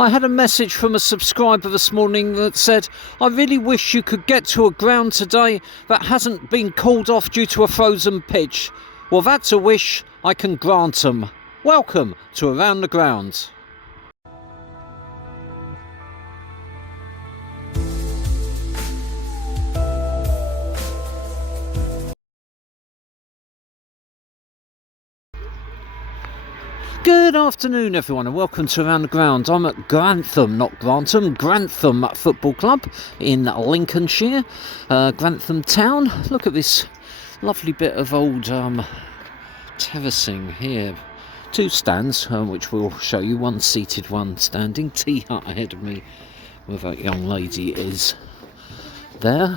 I had a message from a subscriber this morning that said, I really wish you could get to a ground today that hasn't been called off due to a frozen pitch. Well, that's a wish I can grant 'em. Welcome to Around the Ground. Good afternoon everyone and welcome to Around the Ground. I'm at Grantham, not Grantham, Grantham Football Club in Lincolnshire, Grantham Town. Look at this lovely bit of old terracing here. Two stands, which we'll show you, one seated, one standing. Tea hut ahead of me where that young lady is there.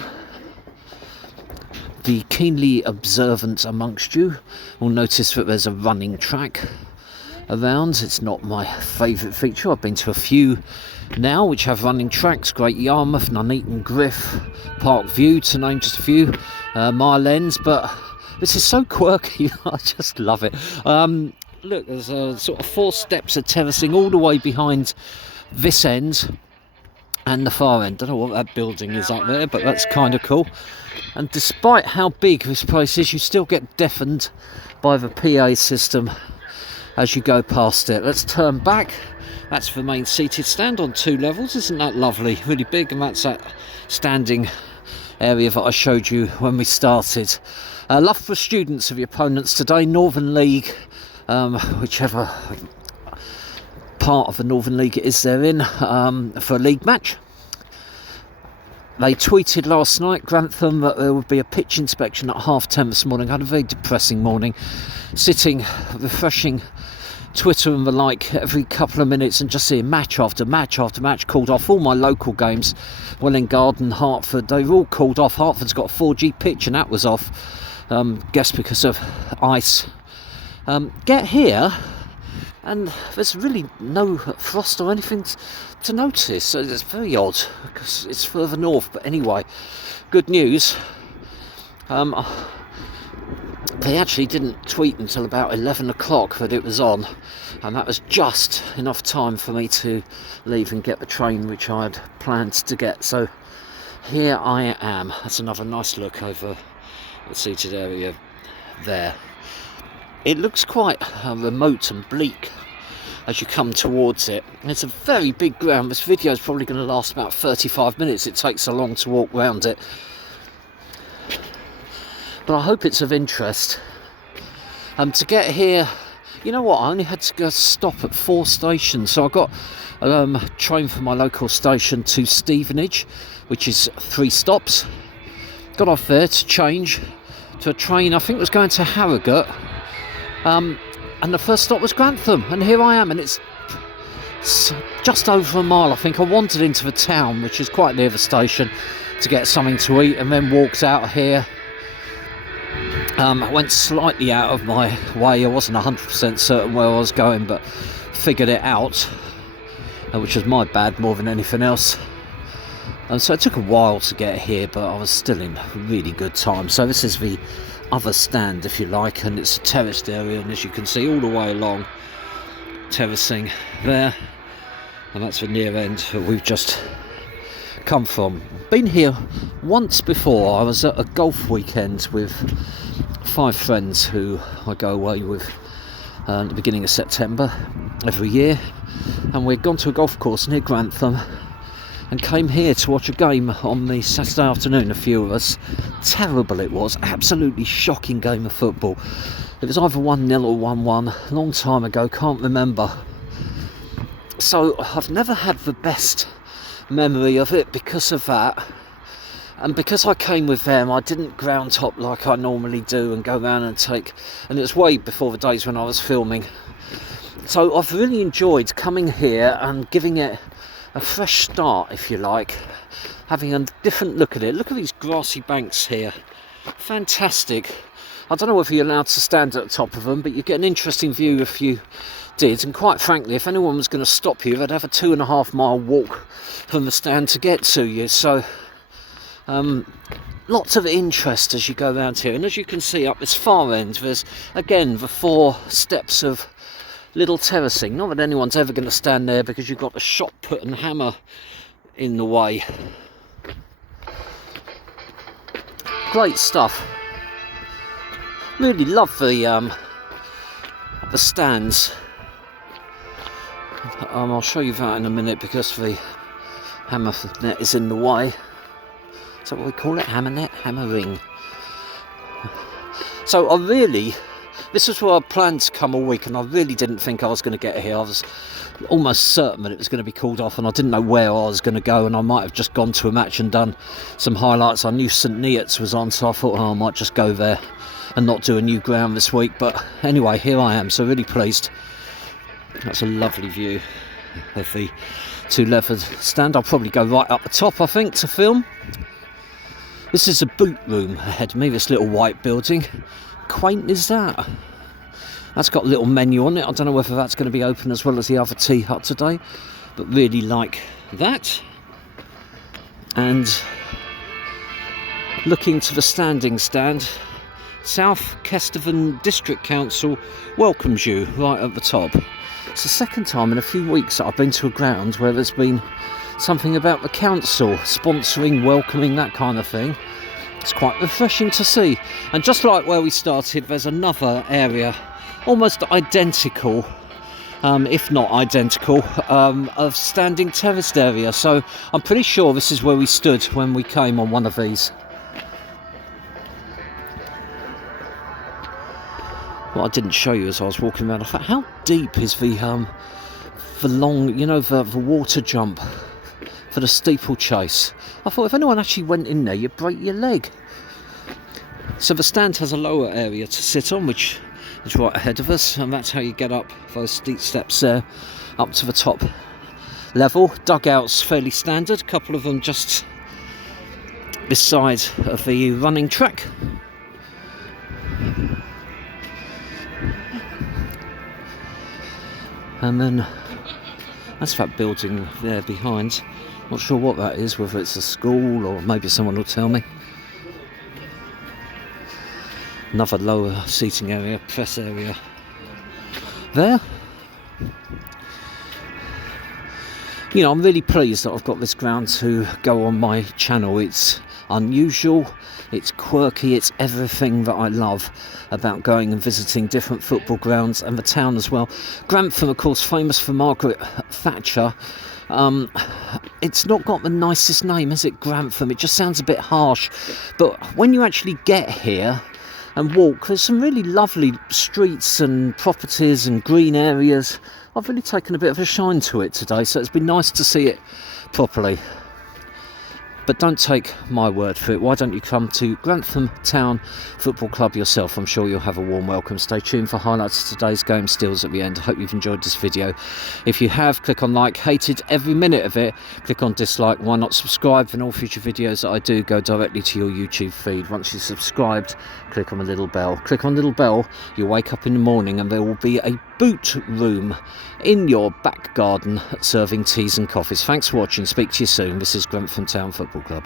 The keenly observant amongst you will notice that there's a running track around. It's not my favourite feature. I've been to a few now which have running tracks. Great Yarmouth, Nuneaton, Griff, Park View, to name just a few, Mile Ends, but this is so quirky. I just love it. Look, there's sort of 4 steps of terracing all the way behind this end and the far end. Don't know what that building is up there, but that's kind of cool. And despite how big this place is, you still get deafened by the PA system as you go past it. Let's turn back. That's the main seated stand on 2 levels. Isn't that lovely? Really big. And that's that standing area that I showed you when we started. Loughborough Students are the opponents today. Northern League, whichever part of the Northern League it is they're in, for a league match. They tweeted last night, Grantham, that there would be a pitch inspection at 10:30 this morning. I had a very depressing morning, sitting, refreshing Twitter and the like every couple of minutes and just seeing match after match after match called off. All my local games, Welwyn Garden, Hertford, they were all called off. Hertford's got a 4G pitch and that was off, guess because of ice. Get here and there's really no frost or anything to notice, so it's very odd because it's further north. But anyway, good news. They actually didn't tweet until about 11 o'clock that it was on, and that was just enough time for me to leave and get the train which I had planned to get. So here I am. That's another nice look over the seated area there. It looks quite remote and bleak as you come towards it. It's a very big ground. This video is probably going to last about 35 minutes. It takes so long to walk around it. But I hope it's of interest. To get here, you know what, I only had to go stop at 4 stations. So I got a train from my local station to Stevenage, which is 3 stops. Got off there to change to a train I think was going to Harrogate. And the first stop was Grantham, and here I am, and it's just over a mile. I think I wandered into the town, which is quite near the station, to get something to eat, and then walked out here. I went slightly out of my way. I wasn't 100% certain where I was going, but figured it out, which was my bad more than anything else. And so it took a while to get here, but I was still in really good time. So this is the other stand, if you like, and it's a terraced area, and as you can see all the way along, terracing there, and that's the near end that we've just come from. Been here once before. I was at a golf weekend with 5 friends who I go away with at the beginning of September every year, and we'd gone to a golf course near Grantham and came here to watch a game on the Saturday afternoon, a few of us. Terrible it was, absolutely shocking game of football. It was either 1-0 or 1-1, a long time ago, can't remember. So I've never had the best memory of it because of that. And because I came with them, I didn't ground top like I normally do and go around and and it was way before the days when I was filming. So I've really enjoyed coming here and giving it a fresh start, if you like, having a different look at it. Look at these grassy banks here, fantastic. I don't know if you're allowed to stand at the top of them, but you get an interesting view if you did. And quite frankly, if anyone was going to stop you, they'd have a 2.5 mile walk from the stand to get to you. So lots of interest as you go around here, and as you can see up this far end, there's again the 4 steps of little terracing. Not that anyone's ever going to stand there because you've got a shot put and hammer in the way. Great stuff. Really love the stands. I'll show you that in a minute because the hammer net is in the way. Is that what we call it? Hammer net? Hammering. So this was where I planned to come all week, and I really didn't think I was going to get here. I was almost certain that it was going to be called off, and I didn't know where I was going to go, and I might have just gone to a match and done some highlights. I knew St Neots was on, so I thought, I might just go there and not do a new ground this week. But anyway, here I am, so really pleased. That's a lovely view of the two levered stand. I'll probably go right up the top, I think, to film. This is a boot room ahead of me, this little white building. Quaint is that? That's got a little menu on it. I don't know whether that's going to be open as well as the other tea hut today, but really like that. And looking to the standing stand, South Kesteven District Council welcomes you right at the top. It's the second time in a few weeks that I've been to a ground where there's been something about the council sponsoring, welcoming, that kind of thing. It's quite refreshing to see. And just like where we started, there's another area almost identical, if not identical, of standing terraced area. So I'm pretty sure this is where we stood when we came on one of these. What I didn't show you as I was walking around, I thought, how deep is the long, the water jump for the steeplechase? I thought if anyone actually went in there, you'd break your leg. So the stand has a lower area to sit on, which is right ahead of us, and that's how you get up those steep steps there, up to the top level. Dugouts fairly standard, a couple of them just beside of the running track. And then that's that building there behind. Not sure what that is, whether it's a school or maybe someone will tell me. Another lower seating area, press area there. I'm really pleased that I've got this ground to go on my channel. It's unusual, it's quirky, it's everything that I love about going and visiting different football grounds, and the town as well. Grantham, of course, famous for Margaret Thatcher. It's not got the nicest name, is it, Grantham? It just sounds a bit harsh. But when you actually get here and walk, there's some really lovely streets and properties and green areas. I've really taken a bit of a shine to it today, so it's been nice to see it properly. But don't take my word for it. Why don't you come to Grantham Town Football Club yourself? I'm sure you'll have a warm welcome. Stay tuned for highlights of today's game, stills at the end. I hope you've enjoyed this video. If you have, click on like. Hated every minute of it, click on dislike. Why not subscribe? And all future videos that I do go directly to your YouTube feed. Once you're subscribed, click on the little bell. Click on the little bell, you'll wake up in the morning and there will be a boot room in your back garden serving teas and coffees. Thanks for watching. Speak to you soon. This is Grantham Town Football Club.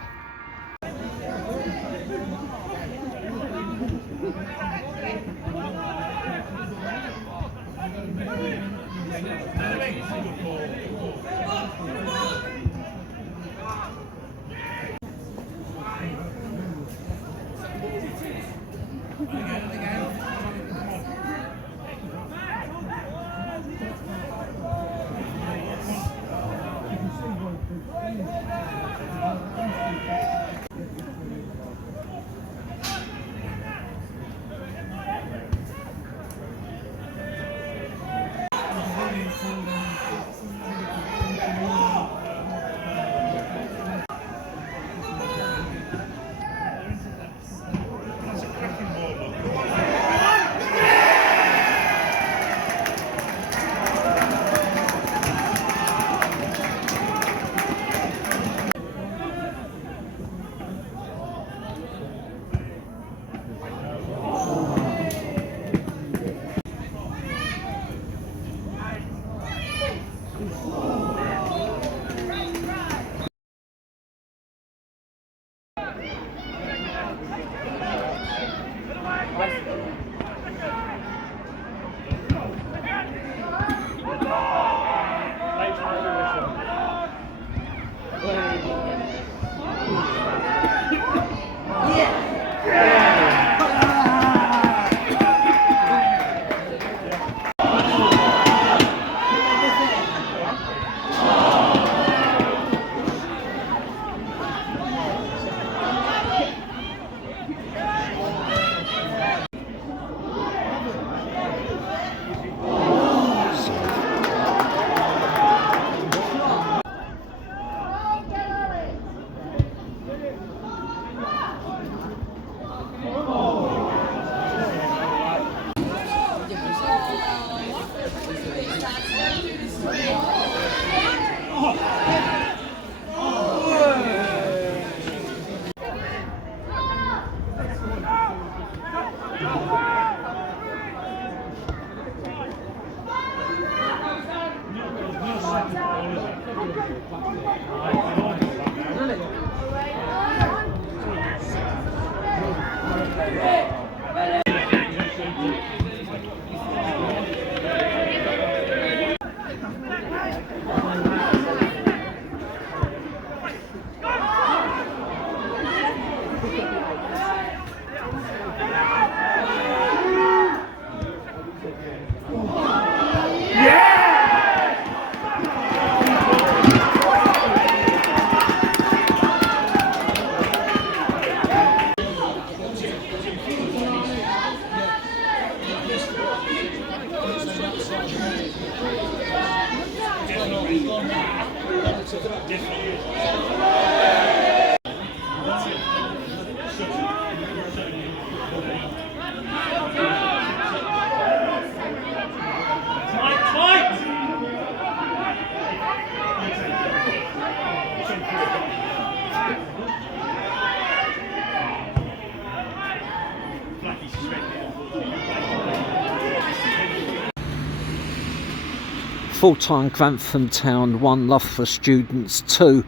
Full-time Grantham Town 1, Loughborough Students 2.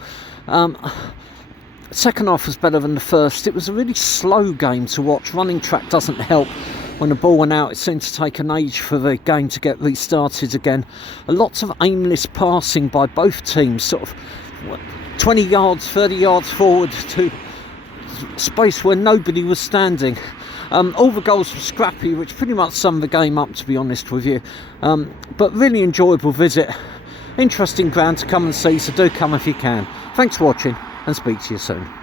Second half was better than the first. It was a really slow game to watch. Running track doesn't help. When the ball went out, it seemed to take an age for the game to get restarted again. Lots of aimless passing by both teams, sort of 20 yards, 30 yards forward to space where nobody was standing. All the goals were scrappy, which pretty much summed the game up, to be honest with you. But really enjoyable visit. Interesting ground to come and see, so do come if you can. Thanks for watching, and speak to you soon.